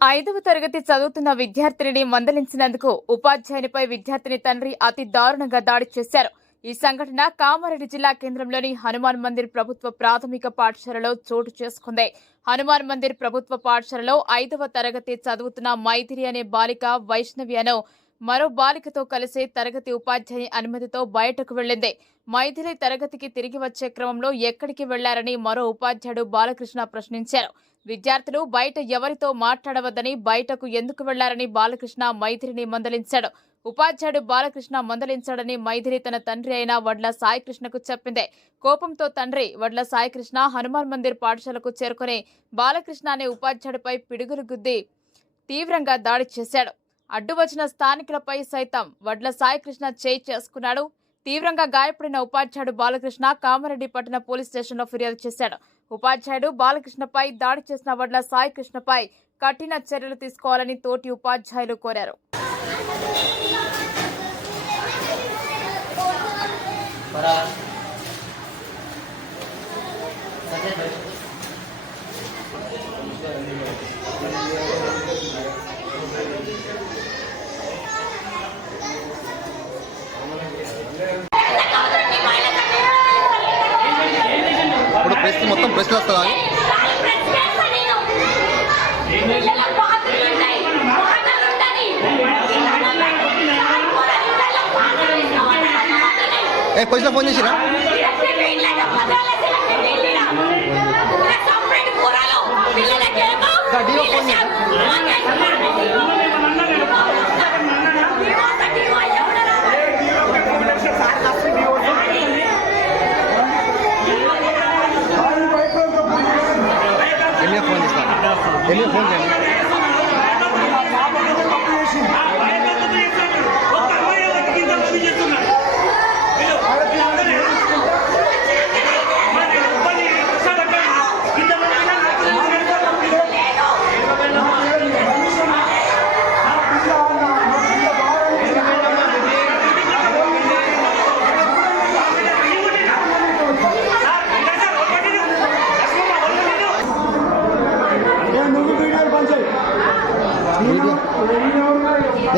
ఐదవ తరగతి చదువుతున్న విద్యార్థినిని మందలించినందుకు ఉపాధ్యాయునిపై విద్యార్థిని తండ్రి అతి దారుణంగా దాడి చేశారు. ఈ సంఘటన కామారెడ్డి జిల్లా కేంద్రంలోని హనుమాన్ మందిర్ ప్రభుత్వ ప్రాథమిక పాఠశాలలో చోటు చేసుకుంది. హనుమాన్ మందిర్ ప్రభుత్వ పాఠశాలలో ఐదవ తరగతి చదువుతున్న మైథిరి అనే బాలిక వైష్ణవి అను మరో బాలికతో కలిసి తరగతి ఉపాధ్యాయుని అనుమతితో బయటకు వెళ్ళింది మైథిలి తరగతికి తిరిగి వచ్చే క్రమంలో ఎక్కడికి వెళ్ళారని మరో ఉపాధ్యాయుడు బాలకృష్ణ ప్రశ్నించారు. విద్యార్థులు బయట ఎవరితో మాట్లాడవద్దని బయటకు ఎందుకు వెళ్ళారని బాలకృష్ణ మైథిలిని మందలించాడు. ఉపాధ్యాయుడు బాలకృష్ణ మందలించాడని మైథిలి తన తండ్రి అయిన వడ్ల సాయికృష్ణకు చెప్పిందే. కోపంతో తండ్రి వడ్ల సాయికృష్ణ హనుమాన్ మందిర్ పాఠశాలకు చేరుకుని బాలకృష్ణ అనే ఉపాధ్యాయుడిపై పిడుగులు గుద్ది తీవ్రంగా దాడి చేశాడు. అడ్డు వచ్చిన స్థానికులపై సైతం వడ్ల సాయికృష్ణ చేయి చేసుకున్నాడు. తీవ్రంగా గాయపడిన ఉపాధ్యాయుడు బాలకృష్ణ కామారెడ్డి పట్టణ పోలీస్ స్టేషన్లో ఫిర్యాదు చేశాడు. ఉపాధ్యాయుడు బాలకృష్ణపై దాడి చేసిన వడ్ల సాయికృష్ణపై కఠిన చర్యలు తీసుకోవాలని తోటి ఉపాధ్యాయులు కోరారు. ఇప్పుడు ప్రెస్ మొత్తం ప్రెస్ వస్తుందా? ఏ పోలీసులో ఫోన్ చేసిరా? 肯定风险。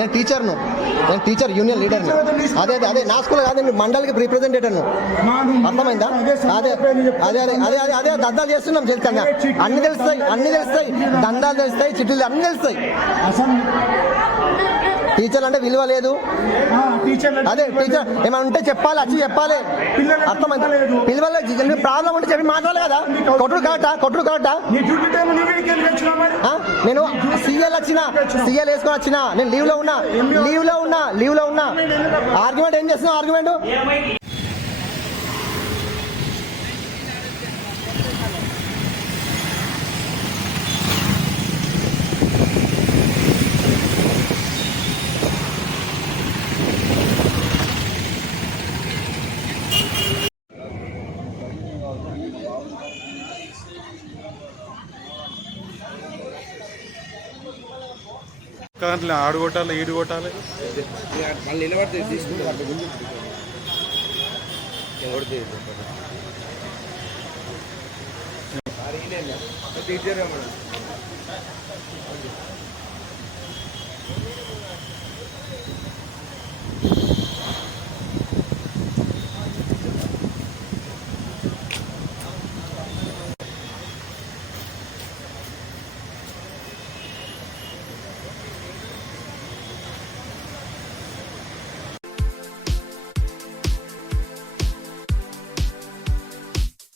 నేను టీచర్ను నేను టీచర్ యూనియన్ లీడర్ని అదే అదే అదే నా స్కూల్ కాదే మీ మండలికి రిప్రజెంటేటర్ను అర్థమైందా? అదే అదే అదే అదే అదే అదే దందాలు చేస్తున్నాం తెలుసా అన్ని తెలుస్తాయి అన్ని తెలుస్తాయి. దందాలు తెలుస్తాయి చిట్టులు అన్ని తెలుస్తాయి. టీచర్ అంటే విలువ లేదు. అదే టీచర్ ఏమైనా ఉంటే చెప్పాలి వచ్చి చెప్పాలి. అర్థమైందా? పిలవలేదు ప్రాబ్లం ఉంటే చెప్పి మాట్లాడాలి కదా. కొట్టుడు కరెక్టా కొట్టుడు కరెక్టా నీ డ్యూటీ టైం నువ్వు వీడికి వెళ్ళి వచ్చినావు? మరి ఆ? నేను సీఎల్ వచ్చిన సీఎల్ వేసుకొని వచ్చిన నేను లీవ్లో ఉన్నా లీవ్లో ఉన్నా లీవ్లో ఉన్నా. ఆర్గ్యుమెంట్ ఏం చేస్తున్నావు ఆర్గ్యుమెంట్ దాంట్లో ఆడు కొట్టాలి ఈడు కొట్టాలి మళ్ళీ నిలబడితే తీసుకుంటే టీచర్